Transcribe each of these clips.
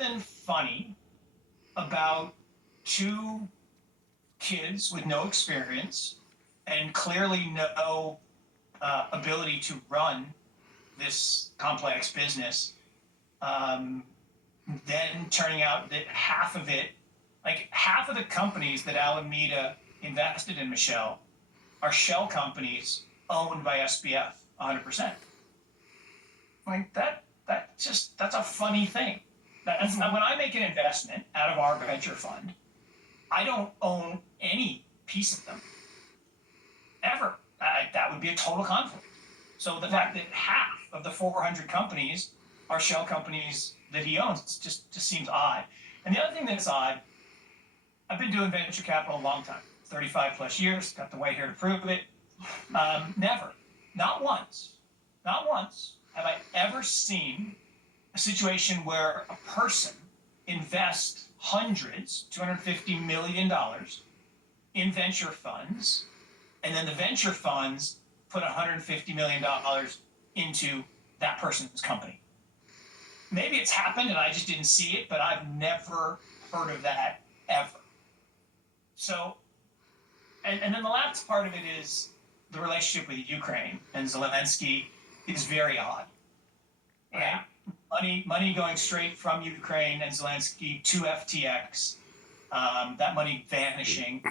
something funny about two kids with no experience and clearly no ability to run this complex business, then turning out that half of it, like half of the companies that Alameda invested in, Michelle, are shell companies owned by SBF 100%. Like that's a funny thing. That's when I make an investment out of our venture fund, I don't own any piece of them ever. That would be a total conflict. So the fact that half of the 400 companies are shell companies that he owns just seems odd. And the other thing that's odd, I've been doing venture capital a long time, 35 plus years, got the white hair to prove it. Never, not once have I ever seen a situation where a person invests hundreds, $250 million in venture funds, and then the venture funds put $150 million into that person's company. Maybe it's happened and I just didn't see it, but I've never heard of that ever. So, and then the last part of it is the relationship with Ukraine and Zelensky is very odd. Yeah. Money going straight from Ukraine and Zelensky to FTX, that money vanishing,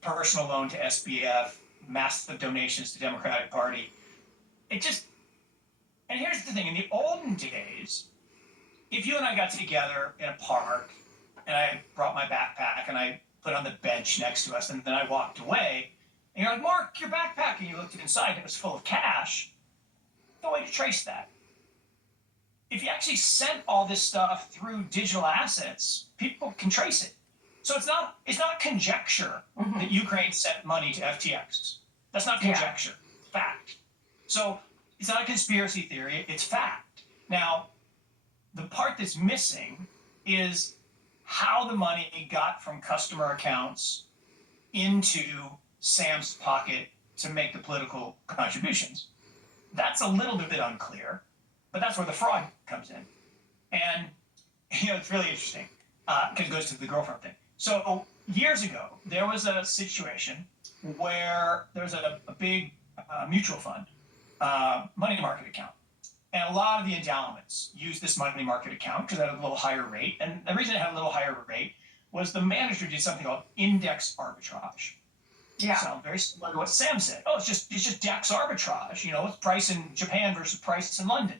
personal loan to SBF, massive donations to the Democratic Party. And here's the thing, in the olden days, if you and I got together in a park and I brought my backpack and I put it on the bench next to us and then I walked away, and you're like, Mark, your backpack, and you looked inside and it was full of cash, no way to trace that. If you actually sent all this stuff through digital assets, people can trace it. So it's not conjecture that Ukraine sent money to FTX. That's not conjecture. It's fact. So it's not a conspiracy theory, it's fact. Now, the part that's missing is how the money got from customer accounts into Sam's pocket to make the political contributions. That's a little bit unclear, but that's where the fraud comes in. And, it's really interesting because it goes to the girlfriend thing. So years ago, there was a situation where there was a big mutual fund, money market account. And a lot of the endowments used this money market account because it had a little higher rate. And the reason it had a little higher rate was the manager did something called index arbitrage. Yeah. So very similar to what Sam said. Oh, it's just DEX arbitrage. It's price in Japan versus price in London.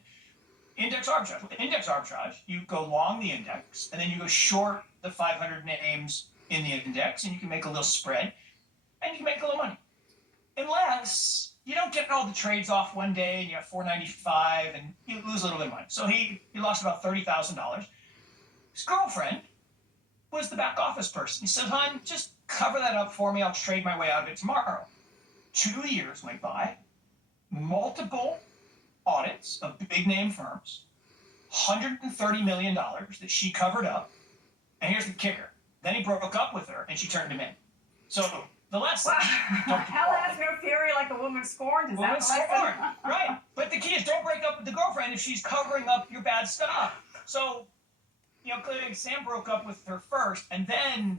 Index arbitrage. With index arbitrage, you go long the index, and then you go short the 500 names in the index, and you can make a little spread, and you can make a little money. Unless you don't get all the trades off one day, and you have 495, and you lose a little bit of money. So he lost about $30,000. His girlfriend was the back office person. He said, hon, just cover that up for me. I'll trade my way out of it tomorrow. 2 years went by, multiple audits of big name firms, $130 million that she covered up. And here's the kicker. Then he broke up with her and she turned him in. So the lesson. Hell has no fury like a woman scorned. Is that the lesson? Right. But the key is don't break up with the girlfriend if she's covering up your bad stuff. So, clearly Sam broke up with her first, and then